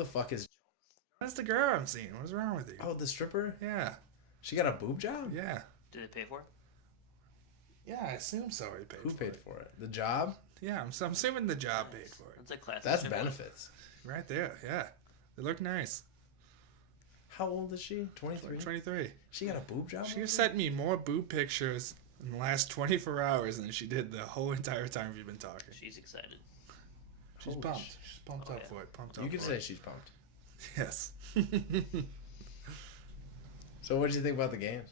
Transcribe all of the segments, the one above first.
the fuck is... That's the girl I'm seeing. What's wrong with you? Oh, the stripper? Yeah. She got a boob job? Yeah. Did they pay for it? Yeah, I assume so. He paid Who for paid it. for it? The job? Yeah, I'm assuming the job paid for it. That's like classic. That's symbol. benefits. Right there, yeah. They look nice. How old is she? 23? 23. She got a boob job? She sent me more boob pictures in the last 24 hours than she did the whole entire time we've been talking. She's excited. She's Holy pumped. She's pumped Oh, up yeah. for it. Pumped You up can for say it. she's pumped. Yes. So what did you think about the games?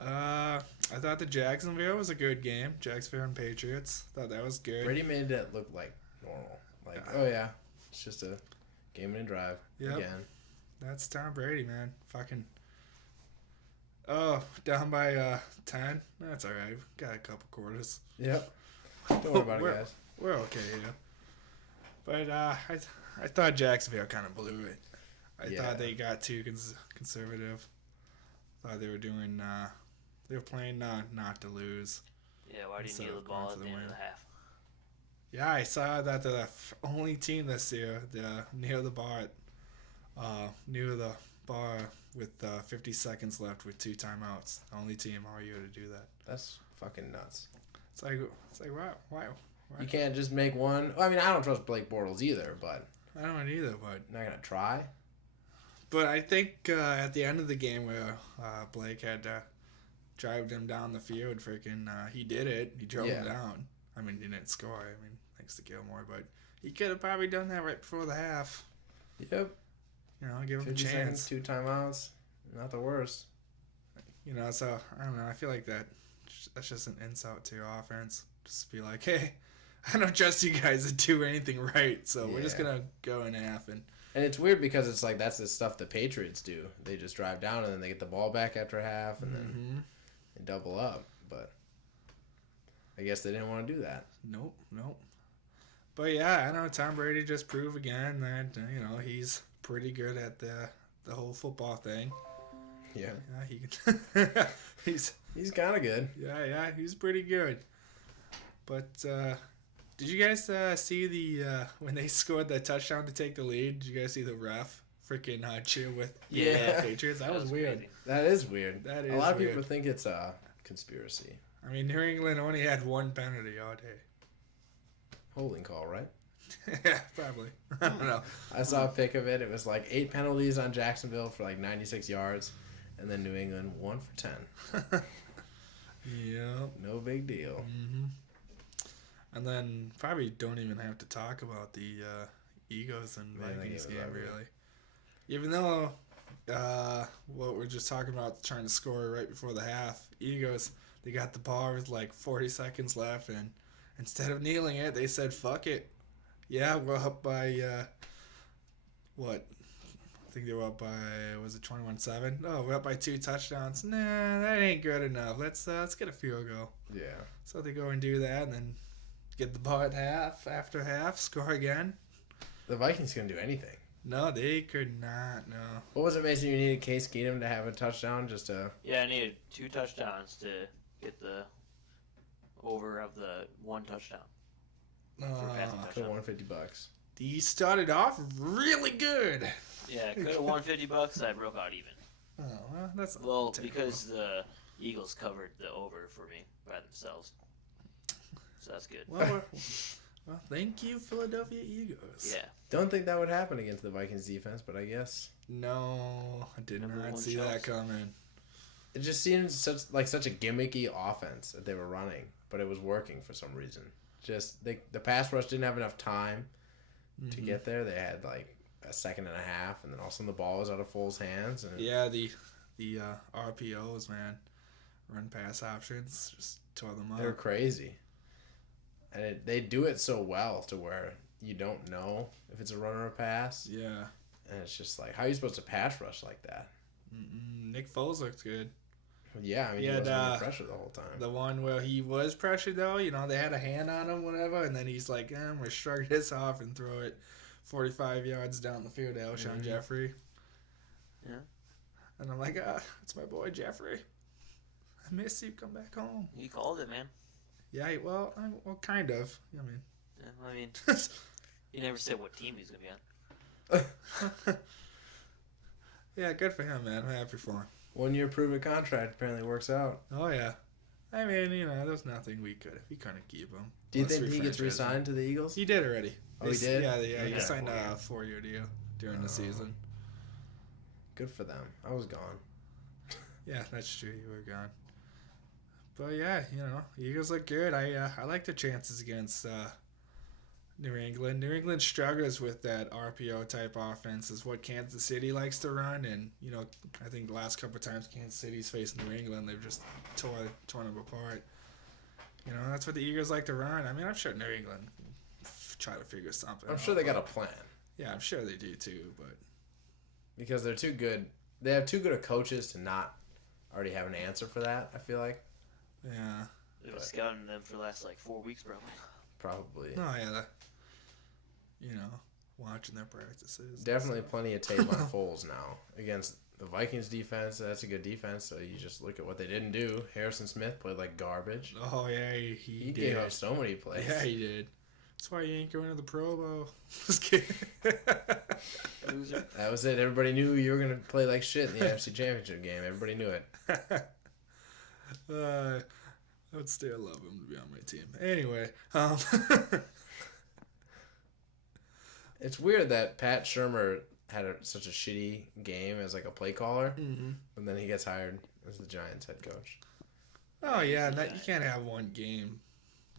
I thought the Jacksonville was a good game. Jacksonville and Patriots. Thought that was good. Brady made it look like normal. Like, oh yeah, it's just a game and a drive Yep. again. That's Tom Brady, man. Fucking. Oh, down by 10. That's all right. Got a couple quarters. Yep. Don't worry about it, We're- guys. We're okay, yeah. But I thought Jacksonville kind of blew it. I Yeah. thought they got too conservative. Thought they were doing. They were playing not to lose. Yeah, why didn't Instead you kneel of the ball going at for the the end of win. the half? Yeah, I saw that the only team this year, near the bar with 50 seconds left with 2 timeouts. Only team all year to do that. That's fucking nuts. It's like why? You can't just make one. I mean, I don't trust Blake Bortles either, but I don't either, but not gonna try. I think at the end of the game where Blake had to drive them down the field, freaking he did it. He drove them down. I mean, he didn't score. I mean, thanks to Gilmore, but he could have probably done that right before the half. Yep. You know, give him a 50 chance. seconds, 2 timeouts. Not the worst. You know, so I don't know. I feel like that's just an insult to your offense. Just be like, hey, I don't trust you guys to do anything right, so we're just gonna go in half and. And it's weird because it's like that's the stuff the Patriots do. They just drive down and then they get the ball back after half and then they double up. But I guess they didn't want to do that. Nope. But yeah, I know Tom Brady just proved again that he's pretty good at the whole football thing. Yeah. Yeah, he can. He's kind of good. Yeah, he's pretty good. But did you guys see the when they scored the touchdown to take the lead? Did you guys see the ref freaking cheer with the Yeah. Patriots? That was weird. crazy. That is weird. That is a lot of weird. people think it's a conspiracy. I mean, New England only had one penalty all day. Holding call, right? Yeah, probably. I don't know. I saw a pic of it. It was like 8 penalties on Jacksonville for like 96 yards, and then New England 1 for 10. Yep. No big deal. And then probably don't even have to talk about the Eagles and Man, that Vikings game was game, ugly. really. Even though what we're just talking about, trying to score right before the half, Eagles, they got the ball with like 40 seconds left, and instead of kneeling it, they said, fuck it. Yeah, we're up by, what? I think they were up by, was it 21-7? No, we're up by 2 touchdowns. Nah, that ain't good enough. Let's get a field goal. Yeah. So they go and do that, and then get the ball at half, after half, score again. The Vikings couldn't do anything. No, they could not, no. What was it, Mason? You needed Case Keenum to have a touchdown just to... Yeah, I needed 2 touchdowns to get the over of the 1 touchdown. passing for touchdown. $150. He started off really good. Yeah, could have won $50. I broke out even. Oh, well, that's Well, terrible. because the Eagles covered the over for me by themselves. So that's good. Well, thank you, Philadelphia Eagles. Yeah. Don't think that would happen against the Vikings defense, but I guess No, I did Number not one see that Chelsea. coming. it just seems such a gimmicky offense that they were running, but it was working for some reason. Just the pass rush didn't have enough time to get there. They had like a second and a half, and then all of a sudden the ball was out of Foles' hands. And Yeah, the RPOs, man, run pass options, just tore them up. they're crazy. And they do it so well to where you don't know if it's a run or a pass. Yeah. And it's just like, how are you supposed to pass rush like that? Nick Foles looked good. Yeah, I mean, he Yeah, wasn't under pressure the whole time. The one where he was pressured, though, they had a hand on him, whatever, and then he's like, I'm going to shrug this off and throw it 45 yards down the field to Alshon Jeffrey. Yeah. And I'm like, it's my boy Jeffrey. I miss you. Come back home. You called it, man. Yeah, well, kind of. I mean, Yeah, I mean, you never said what team he's going to be on. Yeah, good for him, man. I'm happy for him. 1 year proven contract apparently works out. Oh, yeah. I mean, there's nothing we couldn't keep him. Do you think he gets re-signed to the Eagles? He did already. Oh, he did? Yeah, he Yeah, signed 4 a years. 4-year deal during the season. Good for them. I was gone. Yeah, that's true. You were gone. But yeah, Eagles look good. I like their chances against New England. New England struggles with that RPO type offense, is what Kansas City likes to run. And I think the last couple of times Kansas City's faced New England, they've just torn them apart. That's what the Eagles like to run. I mean, I'm sure New England try to figure something out. I'm sure they got a plan. Yeah, I'm sure they do too, but because they're too good. They have too good of coaches to not already have an answer for that, I feel like. yeah. They've been scouting them for the last 4 weeks, probably. Probably. No, yeah. Watching their practices. Definitely plenty of tape on Foles now. Against the Vikings defense, that's a good defense, so you just look at what they didn't do. Harrison Smith played like garbage. Oh, yeah, he did. gave up so many plays. Yeah, he did. That's why you ain't going to the Pro Bowl. Just kidding. Loser. That was it. Everybody knew you were going to play like shit in the NFC Championship game. Everybody knew it. I would still love him to be on my team. Anyway, It's weird that Pat Shurmur had such a shitty game as a play caller, and then he gets hired as the Giants head coach. Oh yeah, you can't have one game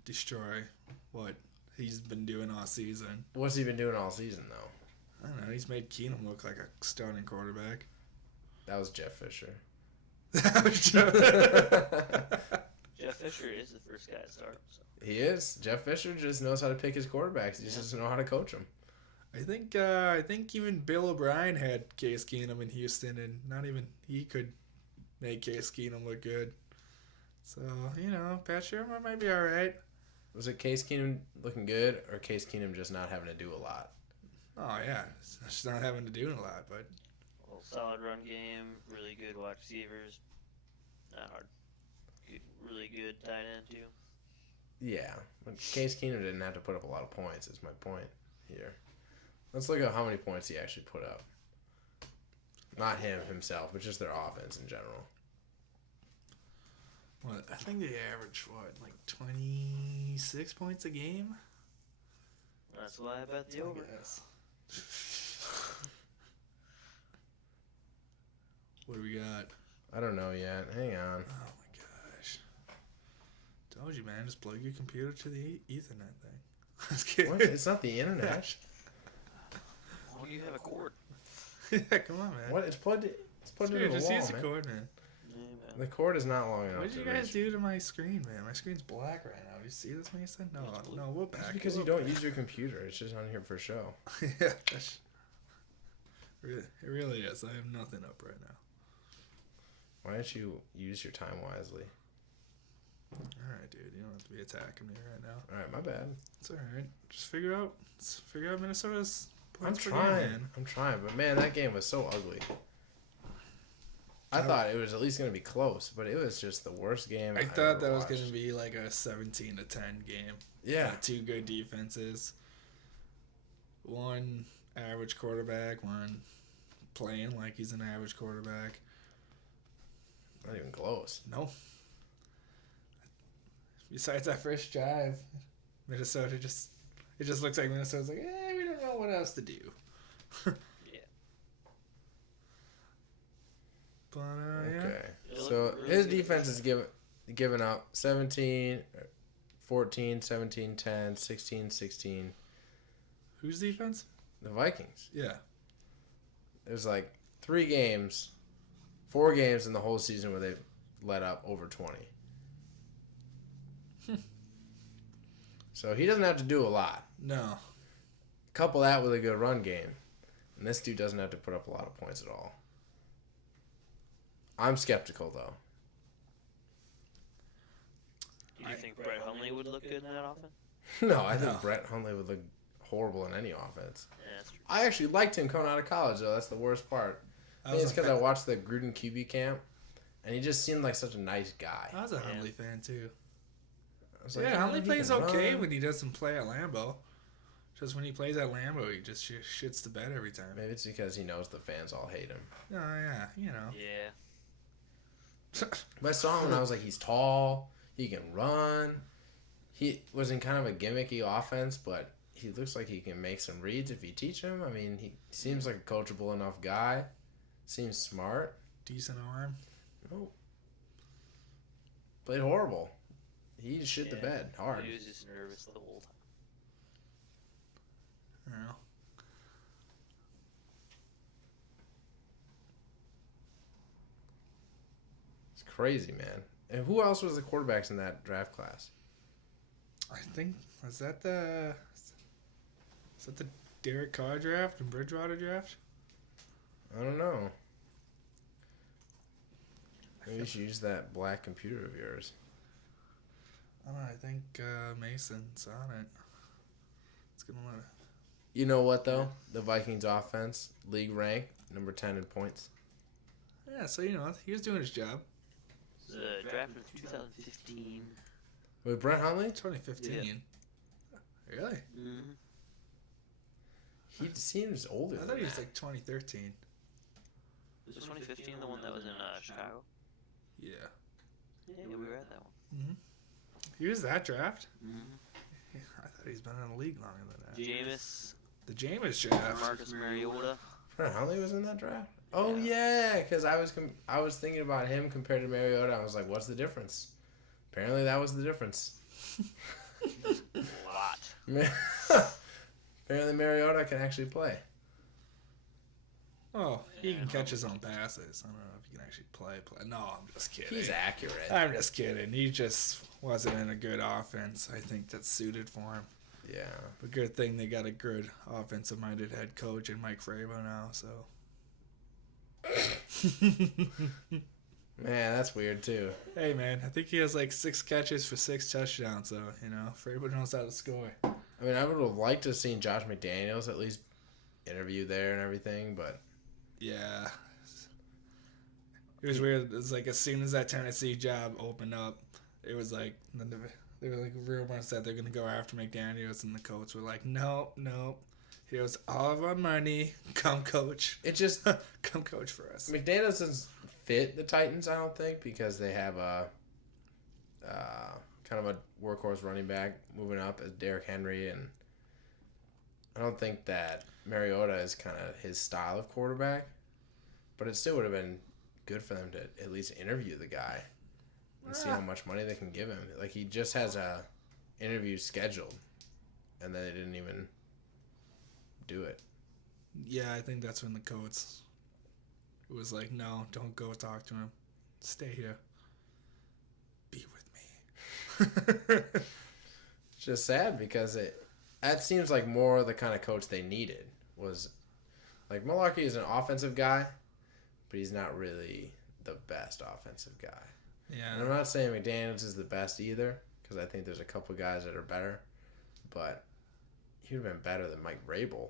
destroy what he's been doing all season. What's he been doing all season, though? I don't know. He's made Keenum look like a starting quarterback. That was Jeff Fisher. That was Jeff Fisher is the first guy to start. So. He is. Jeff Fisher just knows how to pick his quarterbacks. He just doesn't know how to coach them. I think even Bill O'Brien had Case Keenum in Houston, and not even he could make Case Keenum look good. So Pat Shurmur might be all right. Was it Case Keenum looking good, or Case Keenum just not having to do a lot? Oh yeah, just not having to do a lot, but Solid run game, really good wide receivers. Not hard. Really good tight end too. Yeah, but Case Keenum didn't have to put up a lot of points. Is my point here. Let's look at how many points he actually put up. Not him himself, but just their offense in general. What? I think they average 26 points a game. That's why I bet the over. What do we got? I don't know yet. Hang on. Oh my gosh! Told you, man. Just plug your computer to the Ethernet thing. Just kidding. What? It's not the internet. Oh, you have a cord. Yeah, come on, man. What? It's plugged into the Just wall, use the man. cord, man. Yeah, man. The cord is not long enough What did to you guys reach. do to my screen, man? My screen's black right now. Do you see this, Mason? No, we're back. It's because you don't use your computer. It's just on here for show. Yeah, it really is. I have nothing up right now. Why don't you use your time wisely? All right, dude. You don't have to be attacking me right now. All right, my bad. It's all right. Just figure out Minnesota's I'm points per game, trying. man. I'm trying, but man, that game was so ugly. I thought it was at least going to be close, but it was just the worst game I I've thought ever that was watched. going to be like a 17-10 game. Yeah. Two good defenses. One average quarterback, one playing like he's an average quarterback. Not even close. No. Besides that first drive, Minnesota it just looks like Minnesota's like, we don't know what else to do. Yeah. But Okay. It So looked really his good. defense is given up 17, 14, 17, 10, 16, 16. Whose defense? The Vikings. Yeah. There's 4 games in the whole season where they let up over 20. So he doesn't have to do a lot. No. Couple that with a good run game, and this dude doesn't have to put up a lot of points at all. I'm skeptical, though. Do you think Brett Hundley would look good in that offense? No, I think No. Brett Hundley would look horrible in any offense. Yeah, that's true. I actually liked him coming out of college, though. That's the worst part. I think it's because I watched the Gruden QB camp, and he just seemed like such a nice guy. I was a Hundley fan too. I was like, Yeah, Hundley he plays can okay run. when he doesn't play at Lambeau. Just when he plays at Lambeau, he just shits the bed every time. Maybe it's because he knows the fans all hate him. Oh, yeah, you know. Yeah. But I saw him and I was like, he's tall, he can run. He was in kind of a gimmicky offense, but he looks like he can make some reads if you teach him. I mean, he seems like a coachable enough guy. Seems smart. Decent arm. Nope. Played horrible. He shit the bed hard. He was just nervous the whole time. I don't know. It's crazy, man. And who else was the quarterbacks in that draft class? I think is that the Derek Carr draft and Bridgewater draft? I don't know. Maybe you should use that black computer of yours. I don't know. I think Mason's on it. It's gonna let it. You know what though? The Vikings offense, league rank, number 10 in points. Yeah, so you know he was doing his job. The draft of 2015. With Brent Hundley? 2015. Yeah. Really? Mm-hmm. He seems older. I thought he was like 2013. Was 2015 the one that was in Chicago? Yeah. Yeah, we were at that one. Mm-hmm. He was that draft? Mm-hmm. Yeah, I thought he's been in the league longer than that. Jameis. The Jameis draft. Marcus Mariota. Brent Hundley was in that draft? Oh yeah, because I was thinking about him compared to Mariota. I was like, what's the difference? Apparently that was the difference. A lot. Apparently Mariota can actually play. Oh, he can catch his own passes. I don't know if he can actually play. No, I'm just kidding. He's accurate. I'm just kidding. He just wasn't in a good offense. I think that's suited for him. Yeah. But good thing they got a good offensive-minded head coach in Mike Vrabel now, so. Man, that's weird too. Hey, man, I think he has like 6 catches for 6 touchdowns, so, you know, Vrabel knows how to score. I mean, I would have liked to have seen Josh McDaniels at least interview there and everything, but... Yeah. It was weird. It was like as soon as that Tennessee job opened up, it was like, they were like rumors that they're going to go after McDaniels, and the coach were like, no. Here's all of our money. Come coach. It just... Come coach for us. McDaniels doesn't fit the Titans, I don't think, because they have a kind of a workhorse running back moving up as Derrick Henry, and I don't think that Mariota is kind of his style of quarterback, but it still would have been good for them to at least interview the guy and see how much money they can give him. Like, he just has a interview scheduled, and then they didn't even do it. Yeah, I think that's when the coach was like, no, don't go talk to him. Stay here. Be with me. It's just sad because that seems like more the kind of coach they needed. Was like, Mularkey is an offensive guy, but he's not really the best offensive guy. Yeah. And I'm not saying McDaniels is the best either, because I think there's a couple guys that are better, but he would have been better than Mike Vrabel.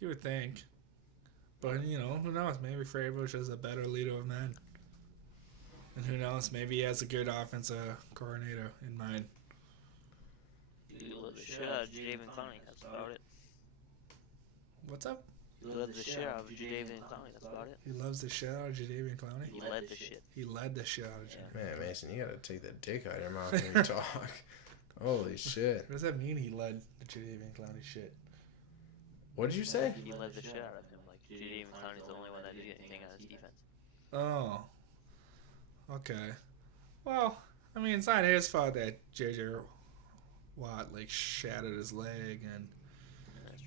You would think. But, you know, who knows? Maybe Vrabel is a better leader of men. And who knows? Maybe he has a good offensive coordinator in mind. You love the shit out of Jadeveon Clowney. That's about it. What's up? You love the shit out of Jadeveon Clowney. That's about it. He loves the shit out of Jadeveon Clowney. He led the shit. He led the shit out of Jadeveon. Man, Mason, you gotta take the dick out of your mouth when you talk. Holy shit. What does that mean, he led the Jadeveon Clowney shit? What did you say? He led the shit out of him. Like, Jadeveon Clowney's the only one that did anything on his defense. Oh. Okay. Well, I mean, it's not his fault that J.J. Watt, like, shattered his leg, and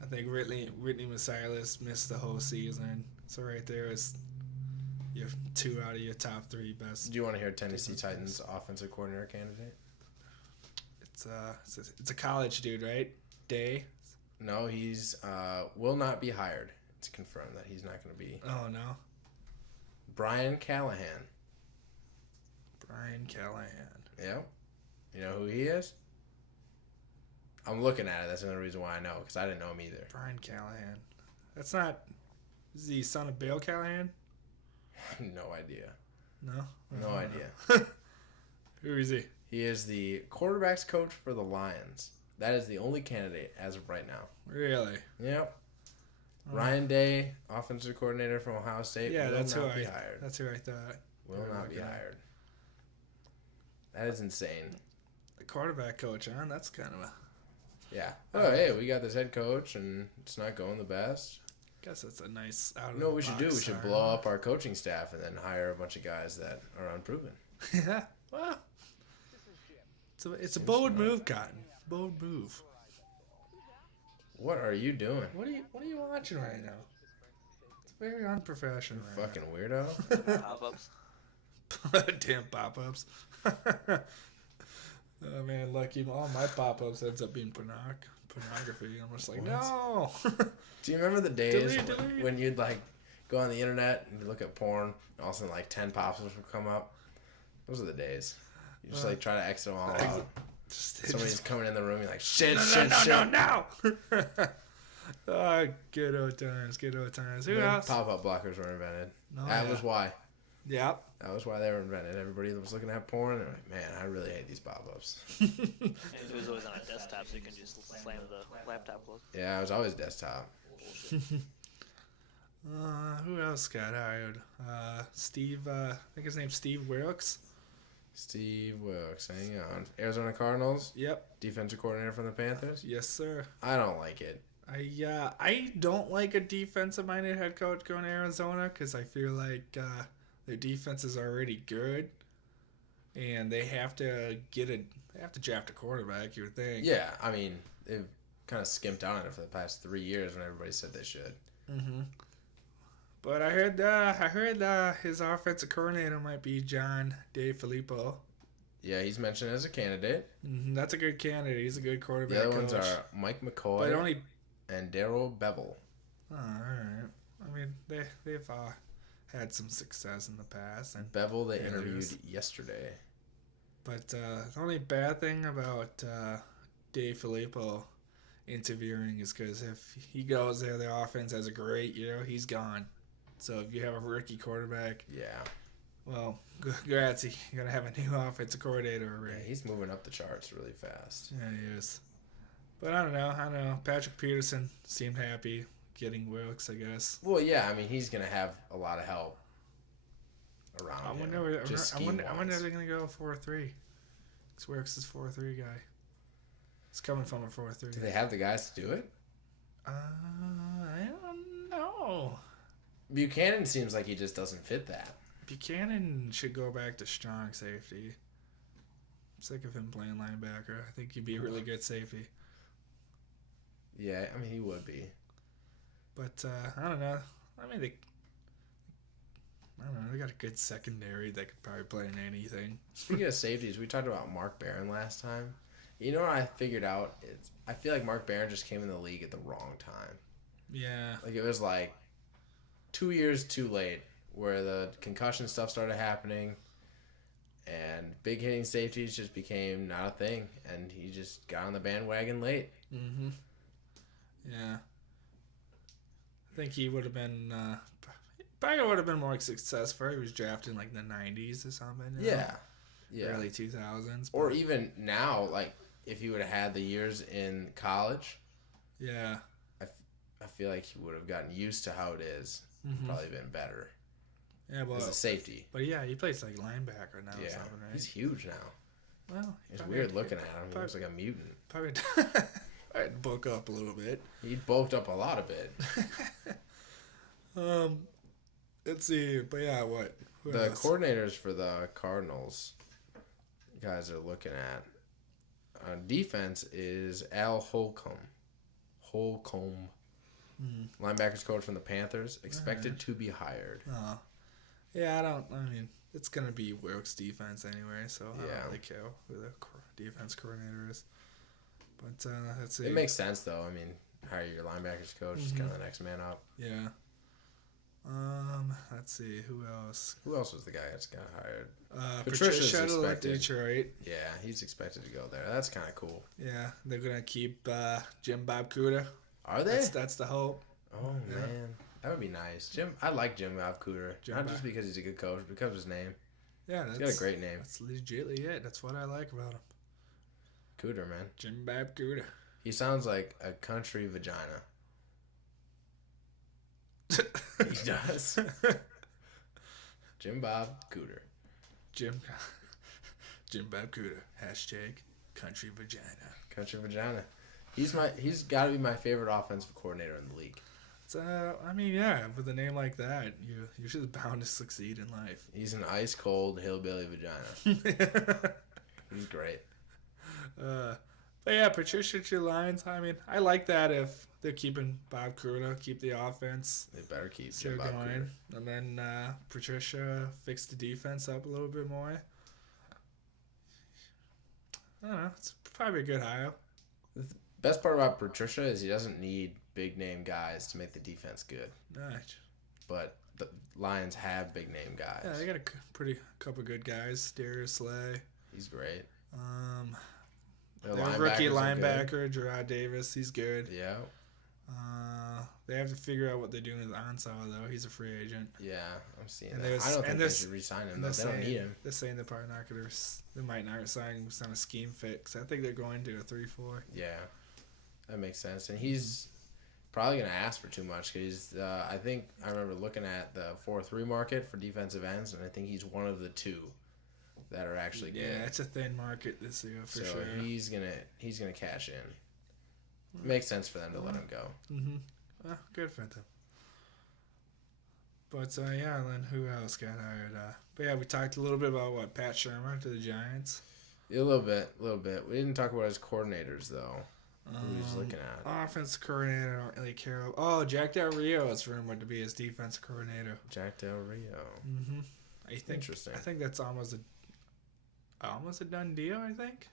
I think Whitney Mercilus missed the whole season. So right there is your 2 out of your top 3 best. Do you want to hear Tennessee Titans offensive coordinator candidate? It's a college dude, right? Day. No, he's will not be hired. It's confirmed that he's not going to be. Oh no. Brian Callahan. Brian Callahan. Yep. You know who he is? I'm looking at it. That's another reason why I know, because I didn't know him either. Brian Callahan. That's not. Is he son of Bill Callahan? No idea. No. No idea. Who is he? He is the quarterbacks coach for the Lions. That is the only candidate as of right now. Really? Yep. Ryan Day, offensive coordinator from Ohio State, Yeah, will that's not be hired. That's who I thought. Will not be hired. That is insane. The quarterback coach, huh? That's kind of a... Yeah. Oh, hey, we got this head coach, and it's not going the best. Guess that's a nice out of You know what we should do? We should blow up our coaching staff and then hire a bunch of guys that are unproven. Yeah. Well, it's a bold move, Cotton. Bold move. What are you doing? What are you watching right now? It's very unprofessional. You fucking weirdo. Pop-ups. Damn pop-ups. Oh man, lucky all my pop-ups ends up being pornography. I'm just like, no. Do you remember the days Delete. when you'd like go on the internet and you look at porn and all of a sudden like 10 pop-ups would come up? Those are the days. You just like try to exit them all out. Somebody's coming in the room, you're like, shit. No. Oh, good old times. Who else? Pop-up blockers were invented. Oh, That was why. Yep. That was why they were invented. Everybody was looking at porn and they're like, man, I really hate these pop-ups. And it was always on a desktop, so you can just slam the laptop closed. Yeah, it was always desktop. Who else got hired? Steve, I think his name's Steve Wilkes. Steve Wilkes, hang on. Arizona Cardinals, Yep. defensive coordinator from the Panthers. Yes, sir. I don't like it. I don't like a defensive-minded head coach going to Arizona because I feel like their defense is already good, and they have to draft a quarterback. You would think. Yeah, I mean they've kind of skimped out on it for the past 3 years when everybody said they should. Mm-hmm. But I heard his offensive coordinator might be John DeFilippo. Yeah, he's mentioned as a candidate. Mm-hmm. That's a good candidate. He's a good quarterback. The other ones coach. are Mike McCoy and Darryl Bevel. Oh, all right. I mean, they've had some success in the past. And Bevel they interviewed yesterday. But the only bad thing about Dave Filippo interviewing is because if he goes there, the offense has a great year, he's gone. So if you have a rookie quarterback, Yeah. well, congrats, you're going to have a new offensive coordinator already. Yeah, he's moving up the charts really fast. Yeah, he is. But I don't know. Patrick Peterson seemed happy getting Wilkes, I guess. Well, yeah, I mean, he's going to have a lot of help around I him. wonder if they're going to go 4-3. Because Wilkes is 4-3 guy. He's coming from a 4-3. Do they have the guys to do it? I don't know. Buchanan seems like he just doesn't fit that. Buchanan should go back to strong safety. I'm sick of him playing linebacker. I think he'd be a really good safety. Yeah, I mean, he would be. But I don't know. I mean, they got a good secondary that could probably play in anything. Speaking of safeties, we talked about Mark Barron last time. You know what I figured out? I feel like Mark Barron just came in the league at the wrong time. Yeah. Like, it was like 2 years too late where the concussion stuff started happening and big hitting safeties just became not a thing, and he just got on the bandwagon late. Mm-hmm. Yeah. I think he would have been probably would have been more successful. He was drafted in like the 90s or something. You know? Yeah. Early 2000s. Or even now, like, if he would have had the years in college, yeah, I feel like he would have gotten used to how it is. Mm-hmm. Probably been better. Yeah, well, as a safety. But yeah, he plays like linebacker now or something, right? He's huge now. Well, it's weird looking at him. He looks like a mutant. Probably I'd bulk up a little bit. He bulked up a lot of it. Let's see. But yeah, what? The coordinators for the Cardinals guys are looking at on defense is Al Holcomb. Mm-hmm. Linebackers coach from the Panthers, expected to be hired. Oh. Yeah, I mean, it's going to be Wilkes' defense anyway, so I don't really care who the defense coordinator is. But let's see. It makes sense, though. I mean, hire your linebackers coach, is kind of the next man up. Yeah. Let's see. Who else? Who else was the guy that got hired? Patricia's expected. Detroit. Yeah, he's expected to go there. That's kind of cool. Yeah, they're going to keep Jim Bob Cooter. Are they? That's the hope. Oh, yeah. Man. That would be nice. I like Jim Bob Cooter. Not just because he's a good coach, because of his name. Yeah, he's got a great name. That's legitimately it. That's what I like about him. Cooter, man. Jim Bob Cooter. He sounds like a country vagina. He does. Jim Bob Cooter. Jim Bob Cooter. Hashtag country vagina. Country vagina. He's got to be my favorite offensive coordinator in the league. I mean, yeah, with a name like that, you're just bound to succeed in life. He's an ice cold hillbilly vagina. He's great. But yeah, Patricia to Lions. I mean, I like that if they're keeping Bob Cooter, keep the offense. They better keep still Bob going, Cooter. And then Patricia fix the defense up a little bit more. I don't know. It's probably a good hire. The best part about Patricia is he doesn't need big name guys to make the defense good. Nice. But the Lions have big name guys. Yeah, they got a couple good guys. Darius Slay. He's great. Their rookie linebacker, Gerard Davis. He's good. Yeah. They have to figure out what they're doing with Ansah, though. He's a free agent. Yeah, I'm seeing and that. I don't think they should re-sign him, though. They don't need him. They're saying they're probably not going to... They might not sign him on a scheme fix. I think they're going to a 3-4. Yeah, that makes sense. And he's probably going to ask for too much because I think I remember looking at the 4-3 market for defensive ends, and I think he's one of the two that are actually good. Yeah, it's a thin market this year for sure. So he's gonna cash in. It makes sense for them to let him go. Mm-hmm. Well, good for them. But yeah, then who else got hired? But yeah, we talked a little bit about Pat Shermer to the Giants. Yeah, a little bit. We didn't talk about his coordinators though. Who he's looking at? Offense coordinator, I don't really care. Oh, Jack Del Rio is rumored to be his defense coordinator. Jack Del Rio. Mm-hmm. Interesting. I think that's almost a done deal. I think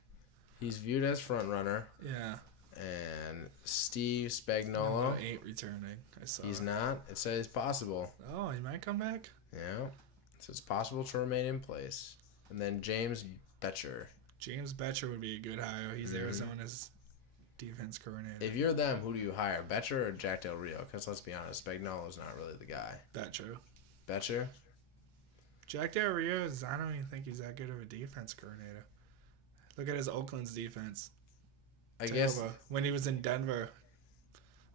he's viewed as front runner. Yeah. And Steve Spagnuolo ain't returning. I saw. He's not. It says possible. Oh, he might come back. Yeah. So it's possible to remain in place. And then James Betcher. James Betcher would be a good hire. He's Arizona's defense coordinator. If you're them, who do you hire, Betcher or Jack Del Rio? Because let's be honest, Spagnuolo's not really the guy. Betcher? Jack Del Rio I don't even think he's that good of a defense coordinator. Look at his Oakland's defense. I guess when he was in Denver,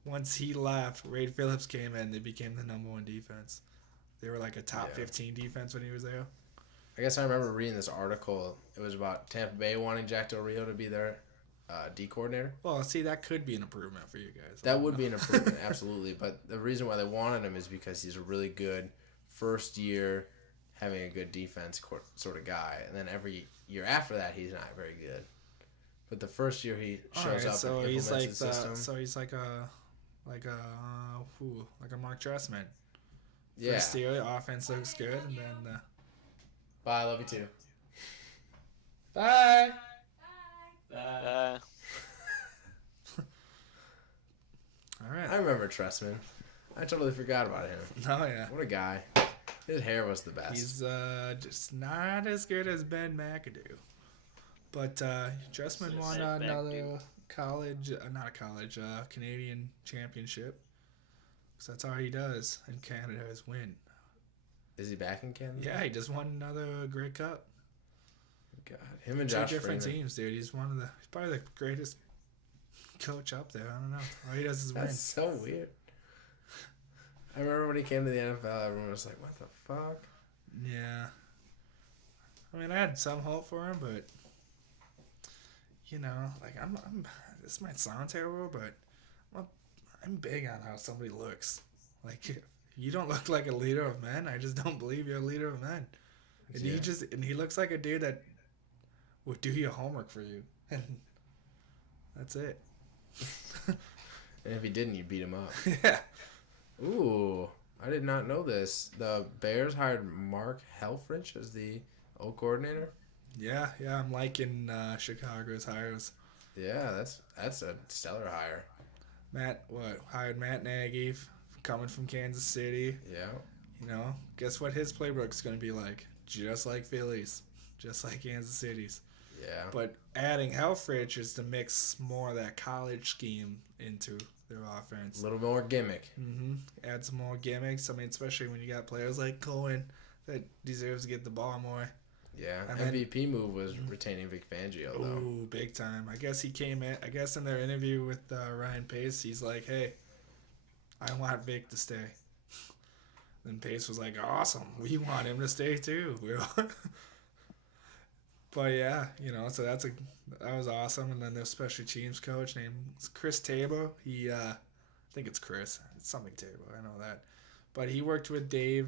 once he left, Wade Phillips came in. They became the number one defense. They were like a top 15 defense when he was there. I guess I remember reading this article. It was about Tampa Bay wanting Jack Del Rio to be their D coordinator. Well, see, that could be an improvement for you guys. That would be an improvement, absolutely. But the reason why they wanted him is because he's a really good first year, having a good defense sort of guy. And then every year after that, he's not very good. But the first year he shows up and implements his system. So he's like a Mark Trestman. Yeah. First year, the offense looks good, and then... Bye, love you too. Bye! Bye. Alright. I remember Trestman. I totally forgot about him. Oh, yeah. What a guy. His hair was the best. He's just not as good as Ben McAdoo. But Trestman won another Canadian championship. So that's all he does in Canada is win. Is he back in Canada? Yeah, he just won another Grey Cup. God, him and Josh Two different Freeman. teams, dude. He's probably the greatest coach up there. I don't know. All he does is win. That's so weird. I remember when he came to the NFL, everyone was like, "What the fuck?" Yeah. I mean, I had some hope for him, but like I'm this might sound terrible, but I'm big on how somebody looks. Like, you don't look like a leader of men. I just don't believe you're a leader of men. And he looks like a dude that would do your homework for you, and that's it. And if he didn't, you beat him up. Yeah. Ooh, I did not know this. The Bears hired Mark Helfrich as the O coordinator. Yeah, I'm liking Chicago's hires. Yeah, that's a stellar hire. Hired Matt Nagy coming from Kansas City. Yeah. Guess what his playbook's going to be like? Just like Philly's. Just like Kansas City's. Yeah. But adding Helfrich is to mix more of that college scheme into their offense. A little more gimmick. Mm-hmm. Add some more gimmicks. I mean, especially when you got players like Cohen that deserves to get the ball more. Yeah, And then- MVP move was retaining Vic Fangio, though. Ooh, big time. I guess he came in. I guess in their interview with Ryan Pace, he's like, "Hey, I want Vic to stay." Then Pace was like, "Awesome, we want him to stay too." But yeah, so that was awesome. And then their special teams coach named Chris Tabo. He, I think it's Chris. It's something Tabo. I know that. But he worked with Dave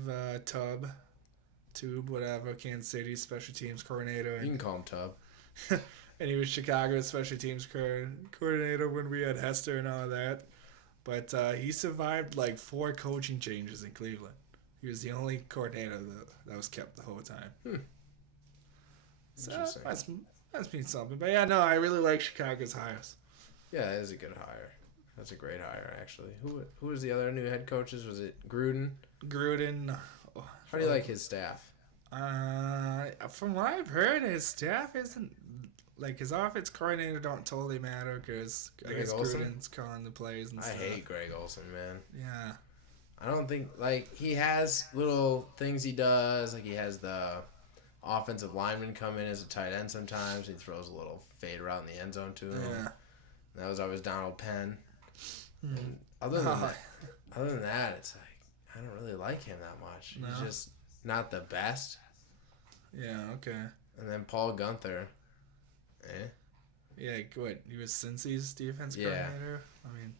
Tube, whatever, Kansas City special teams coordinator. You can call him Tub. And he was Chicago's special teams coordinator when we had Hester and all that. But he survived like 4 coaching changes in Cleveland. He was the only coordinator that was kept the whole time. So that's means something. But yeah, no, I really like Chicago's hires. Yeah, that is a good hire. That's a great hire, actually. Who was the other new head coaches? Was it Gruden? Gruden. How do you like his staff? From what I've heard, his staff isn't like his offense coordinator don't totally matter because I guess Gruden's calling the plays and stuff. I hate Greg Olson, man. Yeah. I don't think he has little things he does. Like he has the offensive lineman come in as a tight end sometimes. He throws a little fade route in the end zone to him. Yeah. That was always Donald Penn. And other than that, it's like I don't really like him that much. No. He's just not the best. Yeah. Okay. And then Paul Gunther. Yeah. Good. He was Cincy's defense coordinator. I mean.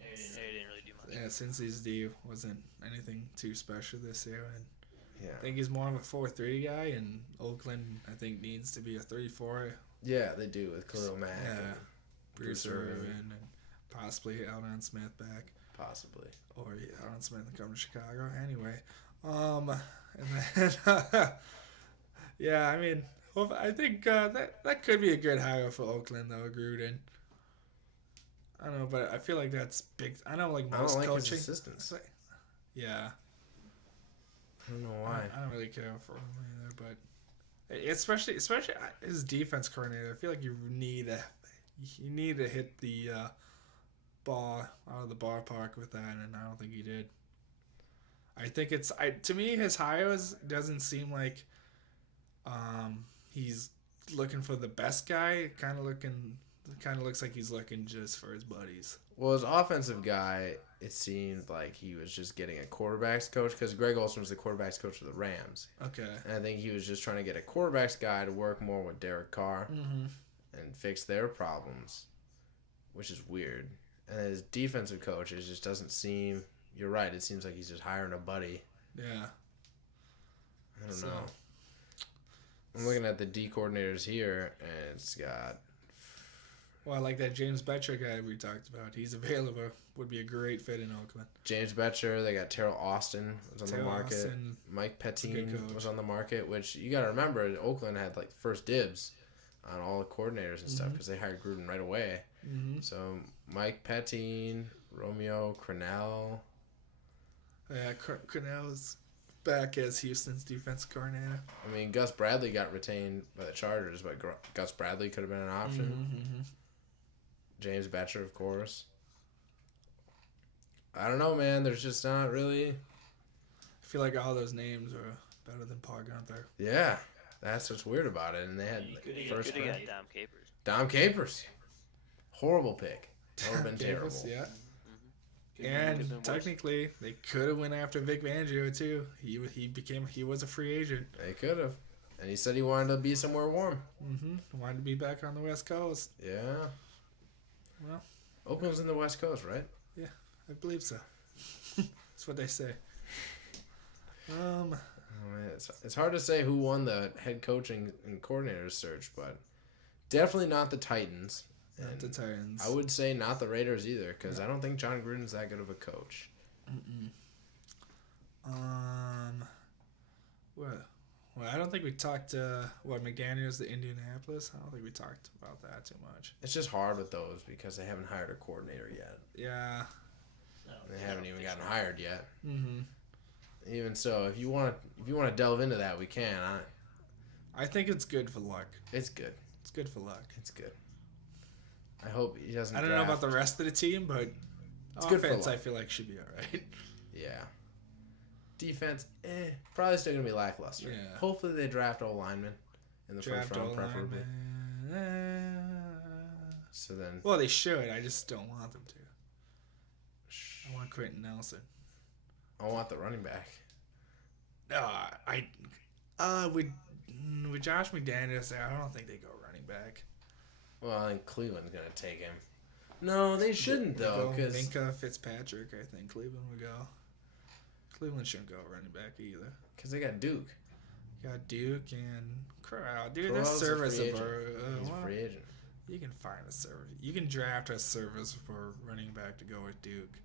He didn't really do much. Yeah, Cincy's D wasn't anything too special this year, and Yeah. I think he's more of a 4-3 guy, and Oakland I think needs to be a 3-4. Yeah, they do with Khalil Mack. Yeah. And Bruce Irvin. Irvin and possibly Aldon Smith back. Possibly. Or Aldon Smith and come to Chicago. Anyway. And then yeah, I mean I think that could be a good hire for Oakland though, Gruden. I don't know, but I feel like that's big. I know like most I don't like coaching his assistants. Yeah. I don't know why. I don't really care for him either, but especially his defense coordinator. I feel like you need to hit the ball out of the ballpark with that, and I don't think he did. I think to me his hires doesn't seem like he's looking for the best guy. It kind of looks like he's looking just for his buddies. Well, as offensive guy, it seemed like he was just getting a quarterbacks coach because Greg Olson was the quarterbacks coach for the Rams. Okay. And I think he was just trying to get a quarterbacks guy to work more with Derek Carr and fix their problems, which is weird. And his defensive coach, it just doesn't seem... You're right. It seems like he's just hiring a buddy. Yeah. I don't know. I'm looking at the D coordinators here, and it's got... Well, I like that James Betcher guy we talked about. He's available. Would be a great fit in Oakland. James Betcher. They got Terrell Austin was on the market. Austin, Mike Pettine was on the market, which you got to remember, Oakland had like first dibs on all the coordinators and stuff because they hired Gruden right away. Mm-hmm. So Mike Pettine, Romeo Crennel. Yeah, Cornell's back as Houston's defense coordinator. I mean, Gus Bradley got retained by the Chargers, but Gus Bradley could have been an option. Mm-hmm. James Betcher, of course. I don't know, man. There's just not really... I feel like all those names are better than Paul Gunther. Yeah, that's what's weird about it. And they had first could have round. got Dom Capers. Dom Capers. Horrible pick. That would have been terrible. Yeah. Could've And been worse. technically, they could have went after Vic Fangio too. He was a free agent. They could have. And he said he wanted to be somewhere warm. Wanted to be back on the West Coast. Yeah. Well, Oakland's in the West Coast, right? yeah, I believe so. That's what they say. Oh, man, it's hard to say who won the head coaching and coordinator search, but definitely not the Titans. Not the Titans. I would say not the Raiders either, because I don't think John Gruden's that good of a coach. Well, I don't think we talked. McDaniel's the Indianapolis. I don't think we talked about that too much. It's just hard with those because they haven't hired a coordinator yet. Yeah. No, They I haven't don't even think gotten so. hired yet. Mm-hmm. Even so, if you want to delve into that, we can. I think it's good for luck. It's good. It's good for luck. It's good. I hope he doesn't. I don't know about the rest of the team, but It's good for offense, luck. I feel like should be all right. Yeah. Defense, probably still gonna be lackluster. Yeah. Hopefully they draft O linemen. in the Draft first round, preferably. So then, Well, they should. I just don't want them to. I want Quentin Nelson. I want the running back. With Josh McDaniels there, I don't think they go running back. Well, I think Cleveland's gonna take him. No, they shouldn't though, because Minka Fitzpatrick. I think Cleveland would go. Cleveland shouldn't go running back either. Because they got Duke. Got Duke and Corral. Dude, they're Corral's a free serviceable. agent. He's a free agent. You can find a service. You can draft a service for running back to go with Duke.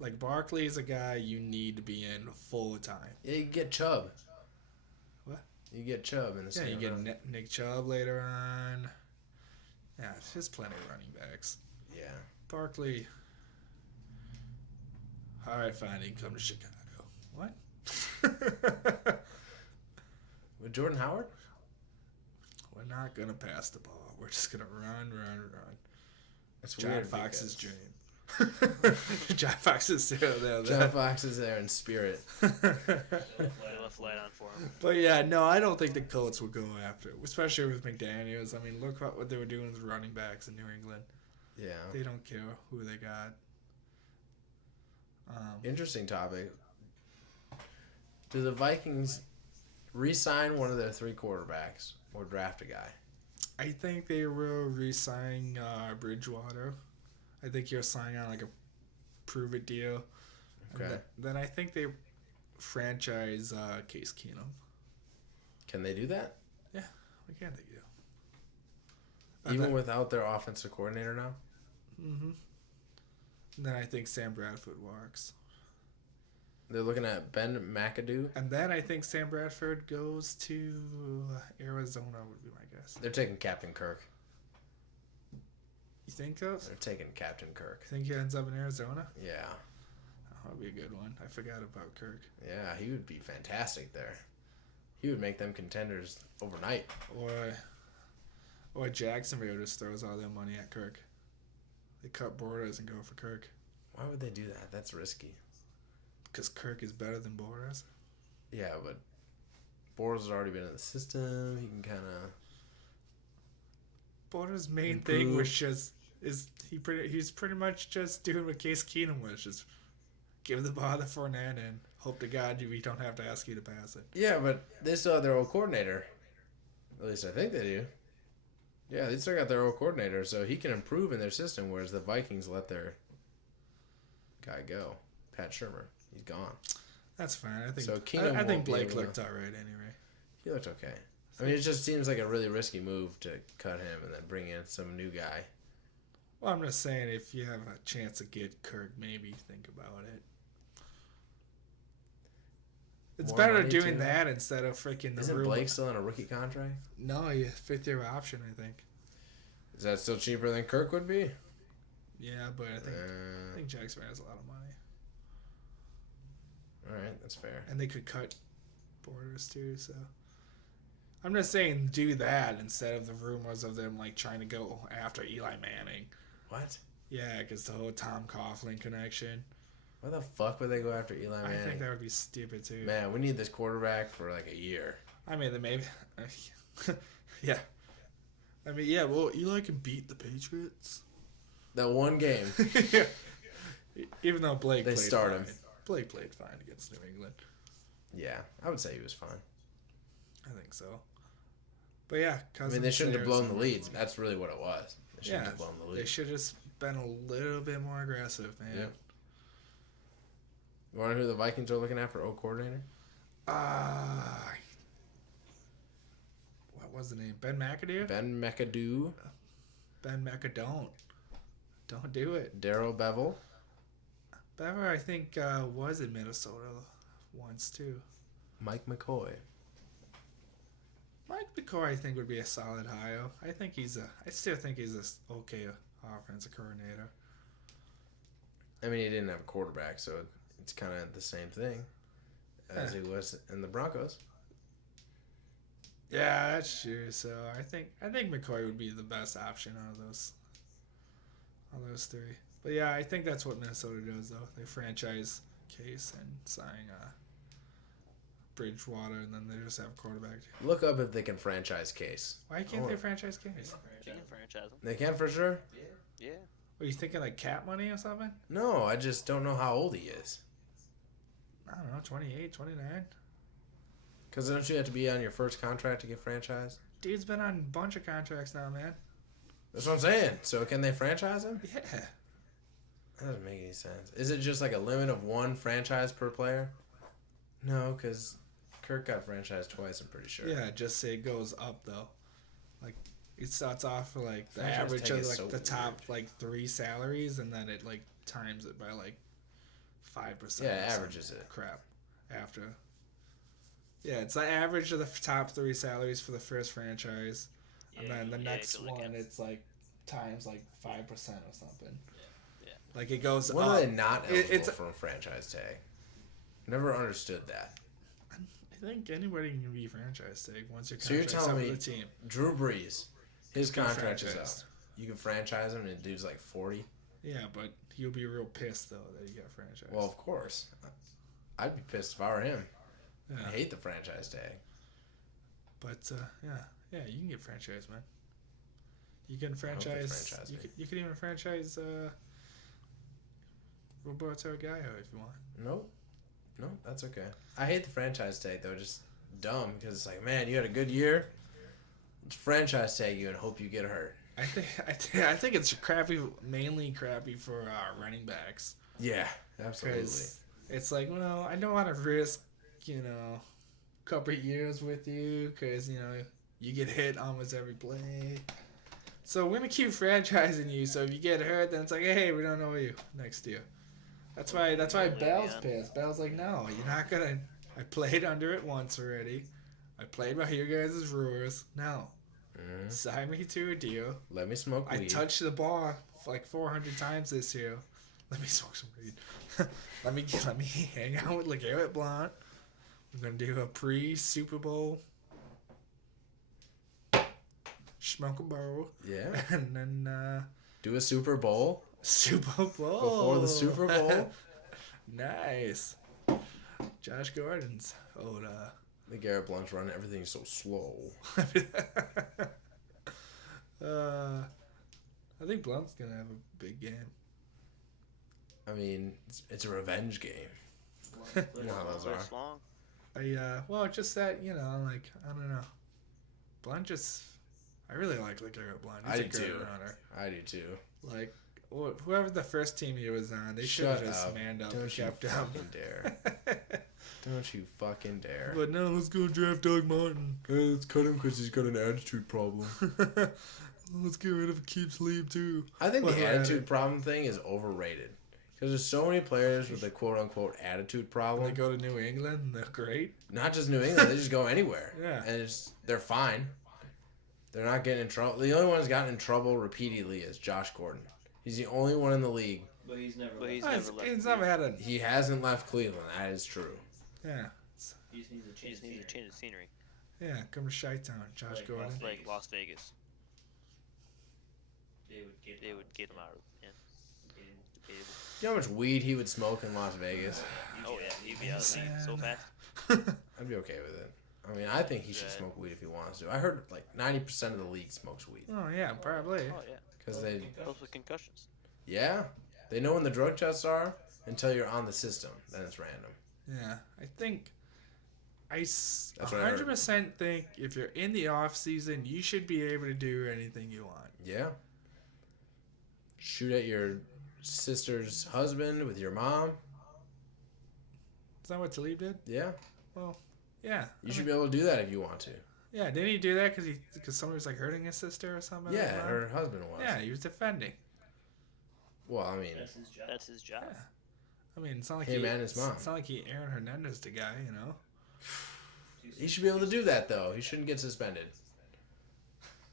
Like Barkley is a guy you need to be in full time. Yeah, you get Chubb. What? You get Chubb in the Yeah, same you round. get Nick Chubb later on. Yeah, there's plenty of running backs. Yeah. Barkley. All right, fine. He can come to Chicago. What? With Jordan Howard? We're not gonna pass the ball. We're just gonna run. That's John weird Fox's because dream. John Fox is still there. John Fox is there in spirit. Left light on for him. But yeah, no, I don't think the Colts would go after it, especially with McDaniels. I mean, look what they were doing with running backs in New England. Yeah. They don't care who they got. Interesting topic. Do the Vikings re-sign one of their 3 quarterbacks or draft a guy? I think they will re-sign Bridgewater. I think he'll sign on like a prove-it deal. Okay. Then I think they franchise Case Keenum. Can they do that? Yeah, why can't they do? Even without their offensive coordinator now? Mm-hmm. And then I think Sam Bradford works. They're looking at Ben McAdoo. And then I think Sam Bradford goes to Arizona would be my guess. They're taking Captain Kirk. You think so? They're taking Captain Kirk. Think he ends up in Arizona? Yeah. That would be a good one. I forgot about Kirk. Yeah, he would be fantastic there. He would make them contenders overnight. Or Jacksonville just throws all their money at Kirk. They cut Borders and go for Kirk. Why would they do that? That's risky. Because Kirk is better than Borders. Yeah, but Bortles has already been in the system. He can kind of. Borders' main thing was just he's pretty much just doing what Case Keenum was, just give the ball to Fournette and hope to God we don't have to ask you to pass it. Yeah, but they still have their old coordinator. At least I think they do. Yeah, they still got their old coordinator, so he can improve in their system, whereas the Vikings let their guy go. Pat Shurmur. He's gone. That's fine. I think So Keenum I think won't be Blake able to- looked all right anyway. He looked okay. I mean, it just seems like a really risky move to cut him and then bring in some new guy. Well, I'm just saying, if you have a chance to get Kirk, maybe think about it. It's More better money, doing too. that instead of freaking the Isn't rumor. Blake still on a rookie contract? No, yeah, 5th-year option, I think. Is that still cheaper than Kirk would be? Yeah, but I think Jacksonville has a lot of money. All right, that's fair. And they could cut Borders too, so I'm just saying do that instead of the rumors of them like trying to go after Eli Manning. What? Yeah, because the whole Tom Coughlin connection. Why the fuck would they go after Eli Manning? I think that would be stupid too. Man, we need this quarterback for like a year. I mean, then maybe. Yeah. I mean, yeah. Well, Eli can beat the Patriots. That one game. Yeah. Even though Blake They played start fine. him. Blake played fine against New England. Yeah, I would say he was fine. I think so. But yeah, I mean, they shouldn't have blown the Arizona. leads. That's really what it was. They shouldn't have blown the They lead. should have just been a little bit more aggressive, man. Yeah. You want to know who the Vikings are looking at for O coordinator? What was the name? Ben McAdoo? Ben McAdoo, Ben McAdoo. Don't do it. Darrell Bevel, Bever, I think, was in Minnesota once, too. Mike McCoy. Mike McCoy, I think, would be a solid hire. I still think he's a okay offensive coordinator. I mean, he didn't have a quarterback, so it's kind of the same thing as he was in the Broncos. Yeah, that's true. So I think McCoy would be the best option out of those three. But yeah, I think that's what Minnesota does though. They franchise Case and sign Bridgewater, and then they just have a quarterback. Look up if they can franchise Case. Why can't they franchise Case? You can franchise them. They can for sure? Yeah. Are you thinking like cap money or something? No, I just don't know how old he is. I don't know, 28, 29. Because don't you have to be on your first contract to get franchised? Dude's been on a bunch of contracts now, man. That's what I'm saying. So can they franchise him? Yeah. That doesn't make any sense. Is it just like a limit of one franchise per player? No, because Kirk got franchised twice, I'm pretty sure. Yeah, just say it goes up, though. Like, it starts off for, like, the Franchise average tag of, is like, so the top, weird. like, 3 salaries, and then it, like, times it by, like, 5%. Yeah, or some averages it. crap after. Yeah, it's the average of the top 3 salaries for the first franchise. And then the next one, it's, like, times, like, 5% or something. Yeah. Like, it goes When up. are they not eligible it's- for a franchise tag? Never understood that. I think anybody can be franchise tag once your So you're contract's telling up me with the team. Drew Brees, his Get contract is up. franchised. You can franchise him and the dude's like 40? Yeah, but he'll be real pissed, though, that he got franchised. Well, of course. I'd be pissed if I were him. yeah. I hate the franchise tag. But yeah, you can get franchise, man. You can hope they franchise. franchise You me. you can even franchise Roberto Gallo if you want. Nope. Nope, that's okay. I hate the franchise tag, though. Just dumb, because it's like, man, you had a good year. Let's franchise tag you and hope you get hurt. I think it's crappy, mainly crappy for running backs. Yeah, absolutely. Because it's like, well, I don't want to risk, a couple of years with you because, you get hit almost every play. So we're going to keep franchising you. So if you get hurt, then it's like, hey, we don't know you next year. That's why Bell's pissed. Bell's like, no, you're not going to. I played under it once already. I played by your guys' rules. No. Mhm. Sign me to a deal. Let me smoke I weed. touched the ball like 400 times this year. Let me smoke some weed. let me hang out with LeGarrette Blount. We're gonna do a pre-Super Bowl smoke a bowl, Yeah. and then Do a Super Bowl Super Bowl before the Super Bowl. Nice. Josh Gordon's old. The Garrett Blunt's run everything's so slow. I think Blunt's gonna have a big game. I mean, it's a revenge game. You know how those are. First long. Well, just that, like, I don't know. Blunt I really like LeGarrette Blount. He's I a do great too. runner. I do too. Like, whoever the first team he was on, they should Shut have just up. manned up Don't and you kept him. fucking dare. Don't you fucking dare. But no, let's go draft Doug Martin. Hey, let's cut him because he's got an attitude problem. Let's get rid of Keep Sleep, too. I think Well, the attitude problem thing is overrated. Because there's so many players with a quote-unquote attitude When problem. they go to New England, they're great. Not just New England, they just go anywhere. Yeah. And they're fine. They're not getting in trouble. The only one who's gotten in trouble repeatedly is Josh Gordon. He's the only one in the league. But he's never. He's never had a... He hasn't left Cleveland. That is true. Yeah. He just needs a change of scenery. Yeah, come to Chi-Town, Josh Gordon. Like Las Vegas. They would get him out of You know how much weed he would smoke in Las Vegas? Oh yeah, he'd be out of the league so fast. I'd be okay with it. I mean, I think he should smoke weed if he wants to. I heard like 90% of the league smokes weed. Oh, yeah, probably. Oh yeah. Because they, Helps with concussions. yeah, they know when the drug tests are until you're on the system. Then it's random. Yeah, I think... That's what I heard. 100% think if you're in the off season, you should be able to do anything you want. Yeah. Shoot at your sister's husband with your mom. Is that what Talib did? Yeah. Well, yeah. You should be able to do that if you want to. Yeah, didn't he do that because somebody was like hurting his sister or something? Yeah, her husband was. Yeah, he was defending. Well, I mean, That's his job. Yeah. I mean, it's not like Him and his mom. It's not like he Aaron Hernandez the guy, he should be able to do that, though. He shouldn't get suspended.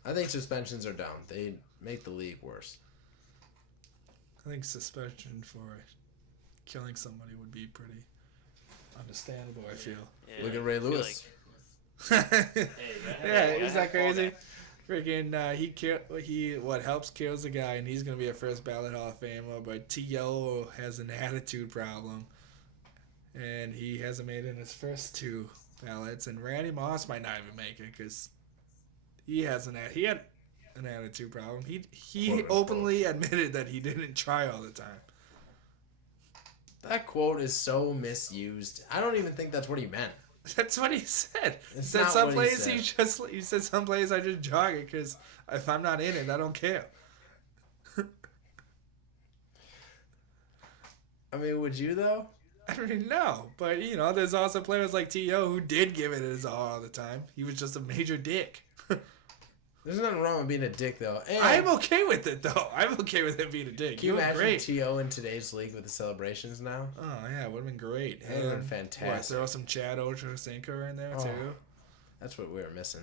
I think suspensions are dumb. They make the league worse. I think suspension for killing somebody would be pretty understandable, I feel. Yeah, Look at Ray I feel Lewis. Yeah, is that crazy? Freaking, what helps kills a guy, and he's gonna be a first ballot Hall of Famer. But T.O. has an attitude problem, and he hasn't made it in his first 2 ballots, and Randy Moss might not even make it because he had an attitude problem. He openly admitted that he didn't try all the time. That quote is so misused. I don't even think that's what he meant. That's what he said. He It's said not some what plays he he said some plays I just jog it because if I'm not in it, I don't care. I mean, would you though? I mean, no, but there's also players like T.O. who did give it his all the time. He was just a major dick. There's nothing wrong with being a dick though. And I'm okay with it though. I'm okay with him being a dick. can you imagine great. T.O. in today's league with the celebrations now? Oh yeah, it would have been great. That would've been fantastic. Throw some Chad Ochocinco in there too. That's what we were missing.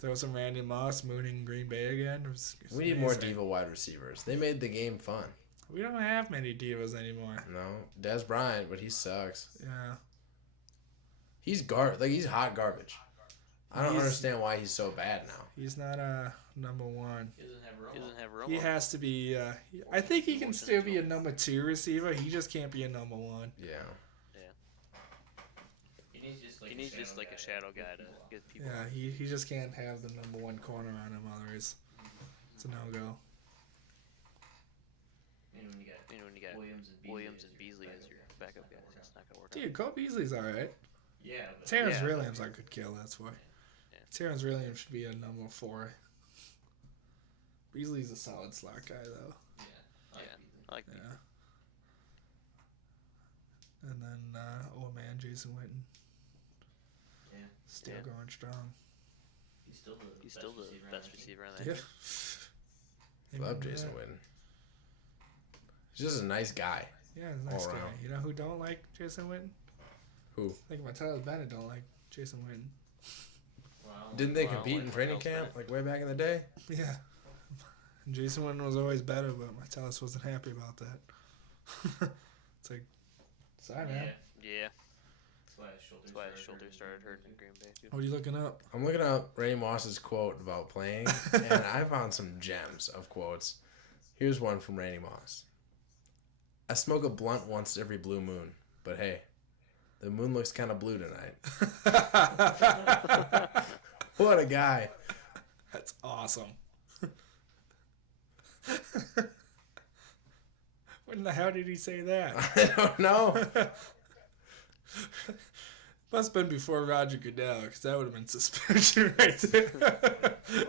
Throw some Randy Moss mooning Green Bay again. We need more diva wide receivers. They made the game fun. We don't have many divas anymore. No, Des Bryant, but he sucks. Yeah. He's he's hot garbage. I don't understand why he's so bad now. He's not a number one. He doesn't have room. He has to be. I think he can still be a number 2 receiver. He just can't be a number 1. Yeah. He needs just like a shadow guy to get people. Yeah, he just can't have the number 1 corner on him. Otherwise, it's a no-go. And when you got Williams and Beasley as your backup guys, it's not gonna work. Dude, Cole Beasley's all right. Yeah. Terrence Williams, I could kill. That's why. Yeah. Terrence Williams should be a number 4. Beasley's a solid slot guy, though. I like yeah. And then, old man Jason Witten. Yeah. Still going strong. He's still the best receiver on that. Yeah. Love Jason Witten. He's just a nice guy. Yeah, he's a nice all guy. around. You know who don't like Jason Witten? Who? I think my Tyler Bennett don't like Jason Witten. Didn't they compete in training camp like way back in the day? Yeah. And Jason Witten was always better, but my Tyler wasn't happy about that. It's like, sorry, man. Yeah. That's why his shoulder started hurting in Green Bay too. What are you looking up? I'm looking up Randy Moss's quote about playing, and I found some gems of quotes. Here's one from Randy Moss. I smoke a blunt once every blue moon, but hey, the moon looks kind of blue tonight. What a guy. That's awesome. When the hell did he say that? I don't know. Must have been before Roger Goodell, because that would have been suspension right there.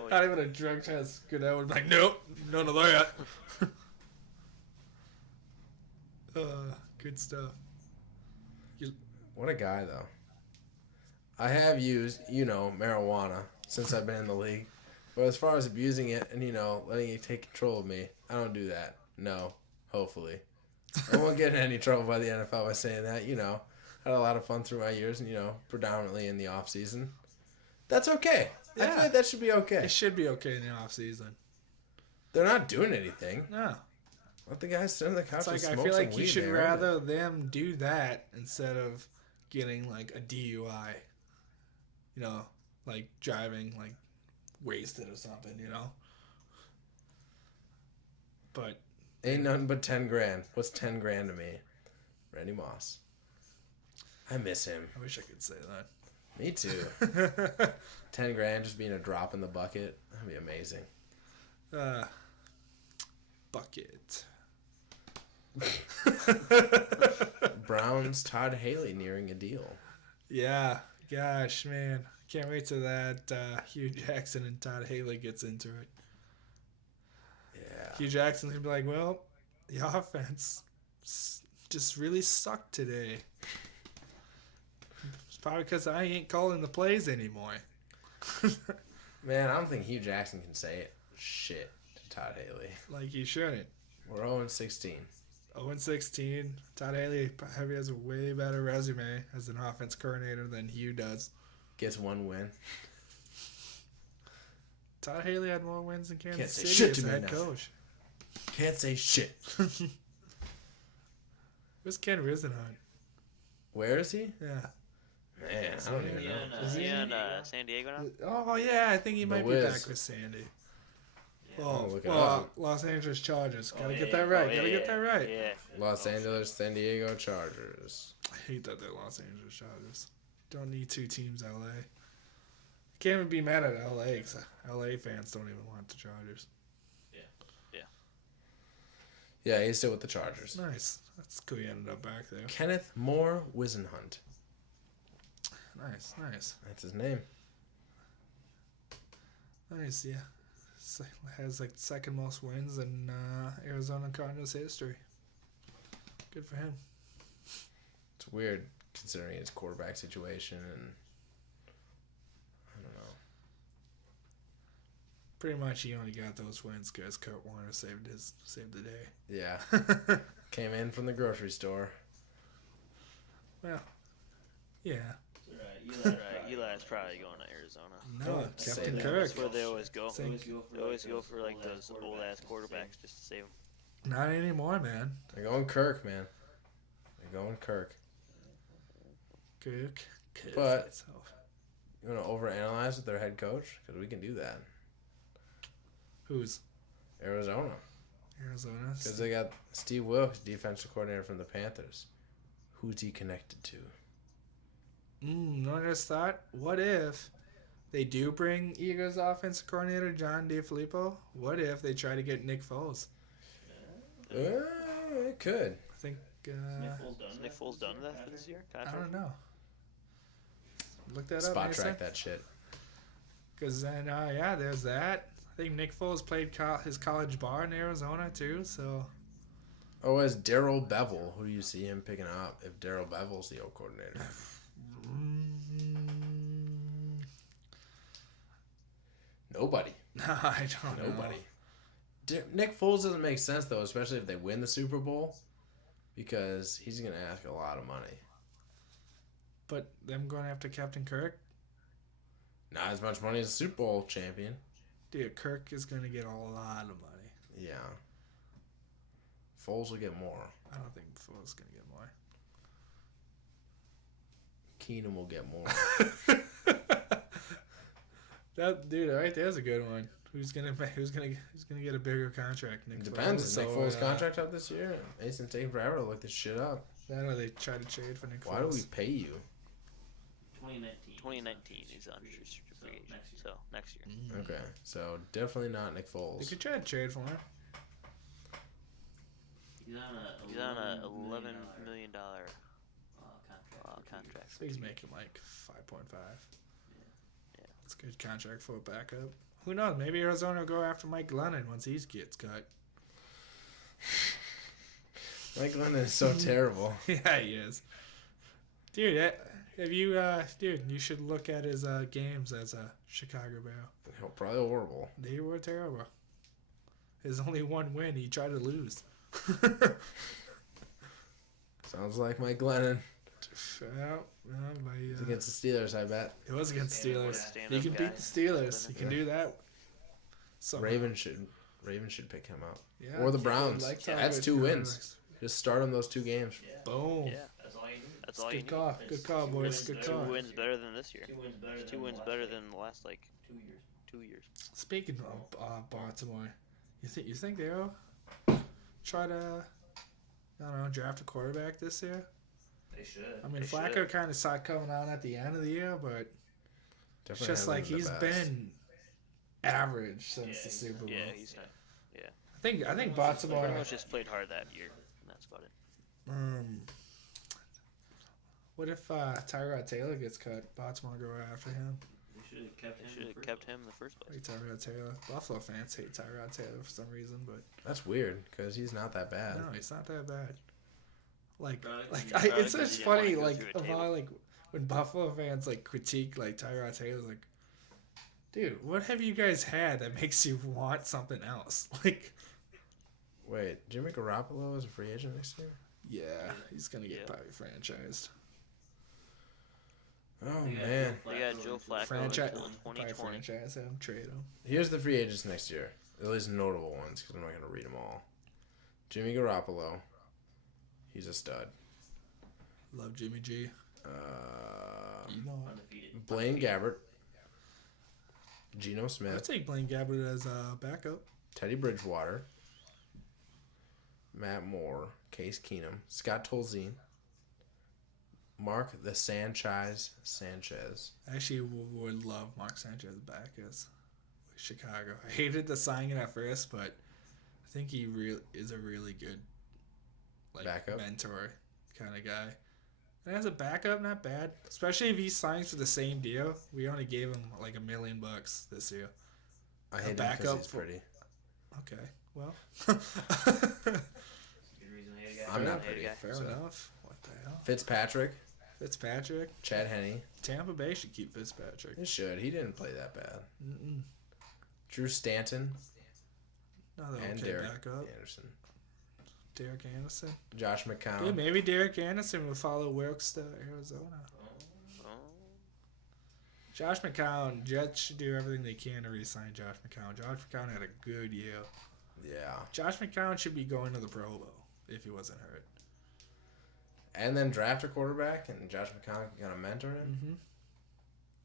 Not even a drug test. Goodell would have been like, nope, none of that. Good stuff. What a guy, though. I have used, marijuana since I've been in the league. But as far as abusing it and, letting it take control of me, I don't do that. No, hopefully. I won't get in any trouble by the NFL by saying that, Had a lot of fun through my years and, predominantly in the off season. That's okay. Yeah. I feel like that should be okay. It should be okay in the off season. They're not doing anything. No. Let the guys sit on the couch and smoke I feel like weed you should there, rather them do that instead of getting like a DUI. Like driving like wasted or something, But ain't nothing but $10,000. What's $10,000 to me? Randy Moss. I miss him. I wish I could say that. Me too. $10,000 just being a drop in the bucket. That'd be amazing. Bucket. Browns Todd Haley nearing a deal. Yeah. Gosh, man. Can't wait till that Hugh Jackson and Todd Haley gets into it. Yeah. Hugh Jackson's going to be like, well, the offense just really sucked today. It's probably because I ain't calling the plays anymore. Man, I don't think Hugh Jackson can say it. Shit to Todd Haley. Like he shouldn't. We're 0-16. 0-16. Todd Haley probably has a way better resume as an offense coordinator than Hugh does. Gets one win. Todd Haley had more wins than Kansas City shit as to me head now. coach. Can't say shit. Where's Ken Risenhunt? Where is he? Yeah. Man, I don't even know. Is he in San Diego now? Oh, yeah. I think he might be back with Sandy. Los Angeles Chargers. Gotta get that right. Gotta get that right. Yeah. Los Angeles, San Diego Chargers. I hate that they're Los Angeles Chargers. Don't need two teams, LA. Can't even be mad at LA because LA fans don't even want the Chargers. Yeah, he's still with the Chargers. Nice. That's cool. He ended up back there. Kenneth Moore Wisenhunt. Nice. That's his name. Nice, yeah. Has like the second most wins in Arizona Cardinals history. Good for him. It's weird considering his quarterback situation and I don't know. Pretty much he only got those wins because Kurt Warner saved the day. Yeah. Came in from the grocery store. Well, yeah. Eli's probably going to Arizona. No, Say Captain that. Kirk. That's where they always go. Think- They always go for like those old ass quarterbacks just to save them. Not anymore, man. They're going Kirk, man. They're going Kirk. Kirk. But you want to overanalyze with their head coach? Because we can do that. Who's? Arizona. Arizona. Because they got Steve Wilkes, defensive coordinator from the Panthers. Who's he connected to? I just thought, what if they do bring Eagles offensive coordinator John DeFilippo? What if they try to get Nick Foles? It could. I think. Is Nick Foles done that for this year? I don't know. Look that up. Spot track that shit. Because then, there's that. I think Nick Foles played his college ball in Arizona too. So. Oh, as Darrell Bevel, who do you see him picking up if Darrell Bevel's the O coordinator? Nobody. I don't know. Nobody. Nick Foles doesn't make sense though, especially if they win the Super Bowl, because he's gonna ask a lot of money. But them going after Captain Kirk? Not as much money as a Super Bowl champion. Dude, Kirk is gonna get a lot of money. Yeah. Foles will get more. I don't think Foles is gonna get more. Keenum will get more. That dude right there's a good one. Who's gonna get a bigger contract? Nick It depends. Is Foles, Nick or, Foles' contract up this year? Mason's taking forever to look this shit up. I know they tried to trade for Nick Why Foles. do we pay you? 2019 he's on restricted free agent. So next year. Okay, so definitely not Nick They Foles. could try to trade for him. He's on a $11 million contract. So he's making like 5.5. Yeah. That's a good contract for a backup. Who knows? Maybe Arizona will go after Mike Glennon once he gets cut. Mike Glennon is so terrible. Yeah, he is. Dude, you should look at his games as a Chicago Bear. Probably horrible. They were terrible. His only one win, he tried to lose. Sounds like Mike Glennon. It's it against the Steelers, I bet. was against Steelers. Stand-up You can guy. beat the Steelers. You can do that. Somehow. Ravens should pick him up. Yeah, Or the Browns. like That's good 2 wins. quarterbacks. Just start on those 2 games. Boom. Yeah, that's all you Good need. call. Good call, boys. Good call. 2 wins better than this year. 2 wins better than the last 2 years. Speaking of Baltimore, you think they'll try to draft a quarterback this year? They should. I mean, They Flacco should. kind of saw it coming out at the end of the year, but it's Definitely just hasn't like been the he's best. been average since Yeah, the Super Bowl. Yeah, he's not. I think Baltimore. Pretty much just played hard that year. And that's about it. What if Tyrod Taylor gets cut? Baltimore go after him. They should have kept him. Should have kept him in the first place. Hate Tyrod Taylor. Buffalo fans hate Tyrod Taylor for some reason, but That's weird because he's not that bad. no, it's not that bad. Like, Probably it's because just he didn't wanna funny, go like, through a of table. how, like, when Buffalo fans, like, critique, like, Tyrod Taylor's like, dude, what have you guys had that makes you want something else? Like, Wait, Jimmy Garoppolo is a free agent next year? yeah, he's gonna get Yeah. probably franchised. Oh, They got man. They got Joe Flacco Franchise, until probably 2020. franchise him, trade him. Here's the free agents next year. At least notable ones because I'm not going to read them all. Jimmy Garoppolo. He's a stud. Love Jimmy G. You know, Undefeated. Blaine Gabbert. Geno I'd Smith. take Blaine Gabbert as a backup. Teddy Bridgewater. Matt Moore. Case Keenum. Scott Tolzien. Mark the Sanchez. I actually would love Mark Sanchez back as Chicago. I hated the signing at first, but I think he is a really good Backup? mentor kind of guy. And as a backup, not bad. Especially if he signs for the same deal. We only gave him like $1 million this year. I hate him because he's pretty. Okay, well. Good reason to hate a guy. I'm not Hate a pretty. guy. Fair so. enough. What the hell? Fitzpatrick. Chad Henne. Tampa Bay should keep Fitzpatrick. He should. He didn't play that bad. Mm-mm. Drew Stanton. Another And okay Derek backup. Anderson. Derek Anderson. Josh McCown. Dude, maybe Derek Anderson will follow Wilkes to Arizona. Oh. Josh McCown, Jets should do everything they can to re-sign Josh McCown. Josh McCown had a good year. Yeah. Josh McCown should be going to the Pro Bowl if he wasn't hurt. And then draft a quarterback, and Josh McCown can kind of mentor him. Mm-hmm.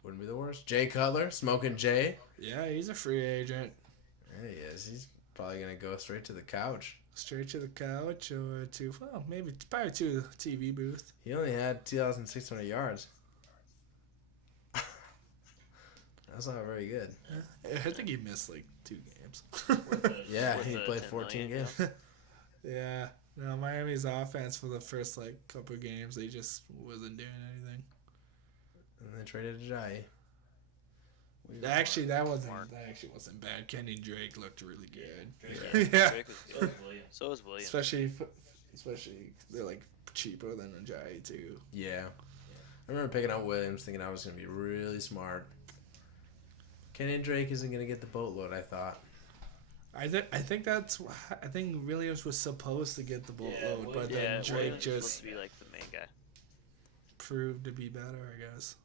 Wouldn't be the worst. Jay Cutler, Smoking Jay. Yeah, he's a free agent. Yeah, he is. He's probably going to go straight to the couch. Straight to the couch or to, well, probably to the TV booth. He only had 2,600 yards. That's not very good. I think he missed like 2 games. Yeah, With he the played 10 14 million, games. Yeah. No, Miami's offense for the first couple of games, they just wasn't doing anything. And they traded Ajayi. Actually, that actually wasn't bad. Kenny Drake looked really good. Yeah. Drake was So good. is Williams. So is Williams. Especially they're cheaper than Ajayi too. Yeah. I remember picking up Williams thinking I was going to be really smart. Kenny Drake isn't going to get the boatload, I thought. I think Williams was supposed to get the boatload, but then Drake Williams was just supposed to be like the main guy. proved to be better, I guess.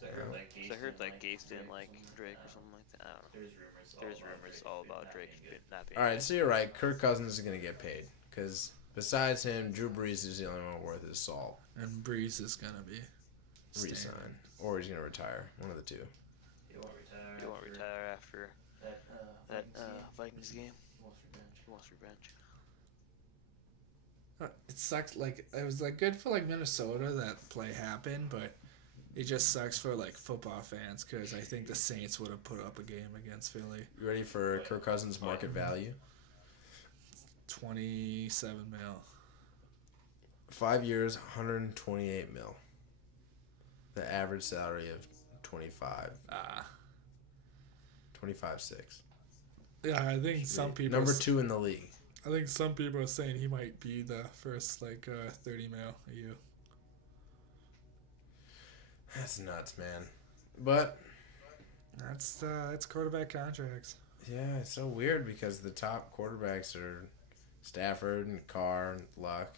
So I heard like So I heard like Gaston like Drake or something like that. I don't know. There's There's rumors all about Drake not being. All right, so you're right. Kirk Cousins is going to get paid. Because besides him, Drew Brees is the only one worth his salt. And Breeze is gonna be Resign. Or he's going to retire. One of the two. You won't retire. He won't after retire after that that Vikings game. He wants revenge. He wants revenge. It sucks. It was good for Minnesota that play happened, but it just sucks for football fans because I think the Saints would have put up a game against Philly. You ready for Kirk Cousins' market value? 27 mil. 5 years, 128 mil. The average salary of 25. 25.6. Yeah, I think some people. Number 2 in the league. I think some people are saying he might be the first 30 mil a year. That's nuts, man. But That's quarterback contracts. yeah, it's so weird because the top quarterbacks are Stafford and Carr and Luck.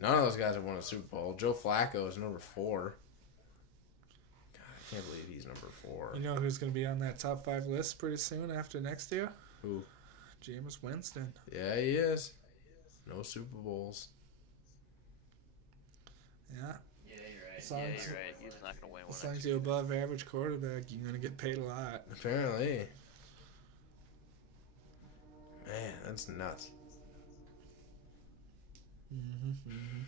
None of those guys have won a Super Bowl. Joe Flacco is number 4. God, I can't believe he's number 4. You know who's going to be on that top 5 list pretty soon after next year? Who? Jameis Winston. Yeah, he is. No Super Bowls. Yeah. Yeah, you're right. As long Yeah, as- you're right. He's not gonna win one. As long as you're above average quarterback, you're going to get paid a lot. Apparently. Man, that's nuts. Mm-hmm.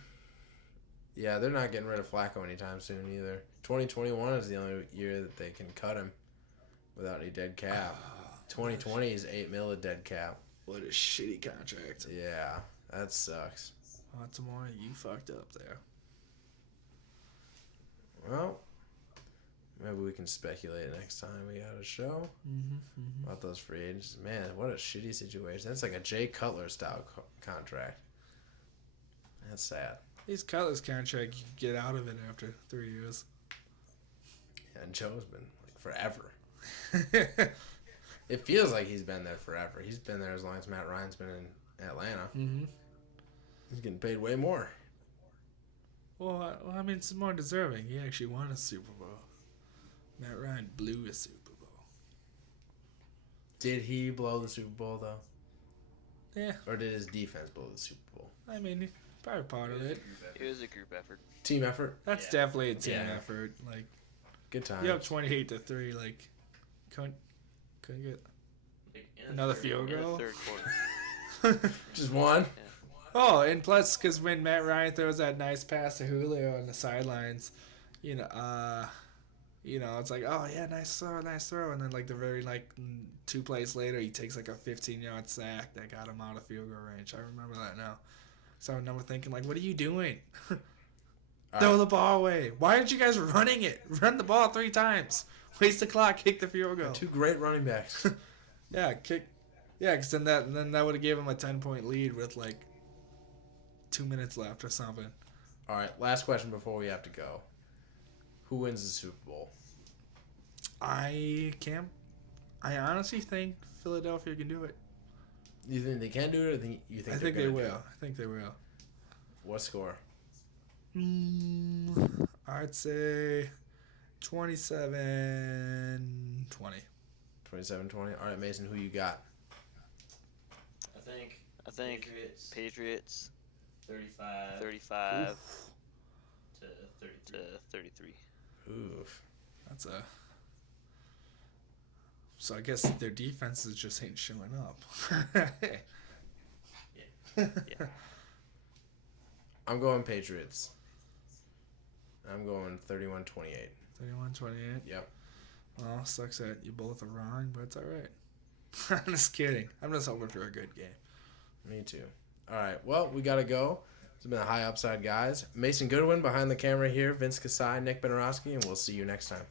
Yeah, they're not getting rid of Flacco anytime soon either. 2021 is the only year that they can cut him without any dead cap. 2020 is $8 million dead cap. What a shitty contract. Yeah, that sucks. Baltimore, you fucked up there. Well, maybe we can speculate next time we got a show about those free agents. Man, what a shitty situation. That's like a Jay Cutler style contract. That's sad. These Cutler's contract, you can get out of it after 3 years. Yeah, and Joe's been forever. It feels like he's been there forever. He's been there as long as Matt Ryan's been in Atlanta. Mm-hmm. He's getting paid way more. Well, I mean, it's more deserving. He actually won a Super Bowl. Matt Ryan blew a Super Bowl. Did he blow the Super Bowl, though? Yeah. Or did his defense blow the Super Bowl? I mean, probably part of it. It was a group effort. Team effort? That's Yeah. definitely a team Yeah. effort. Good time. You up 28-3. Couldn't get Like, in the another third field In the goal. third quarter. Just one? Oh, and plus, because when Matt Ryan throws that nice pass to Julio on the sidelines, you know, it's like, oh yeah, nice throw, and then like the very 2 plays later, he takes like a 15-yard sack that got him out of field goal range. I remember that now. So I remember thinking like, what are you doing? Throw the ball away. Why aren't you guys running it? Run the ball 3 times. Waste the clock. Kick the field goal. 2 great running backs. Yeah, kick. Yeah, because then that would have gave him a 10-point lead with like 2 minutes left or something. All right, last question before we have to go. Who wins the Super Bowl? I honestly think Philadelphia can do it. You think they can do it, or you think I think they will. I think they will. What score? I'd say 27-20. 27-20. All right, Mason, who you got? I think Patriots 35 to 32. to 33. Oof. That's a. So I guess their defenses just ain't showing up. Yeah. I'm going Patriots. I'm going 31-28. 31-28. Yep. Well, sucks that you both are wrong, but it's all right. I'm just kidding. I'm just hoping for a good game. Me too. All right. Well, we got to go. It's been a high upside, guys. Mason Goodwin behind the camera here, Vince Kasai, Nick Benorowski, and we'll see you next time.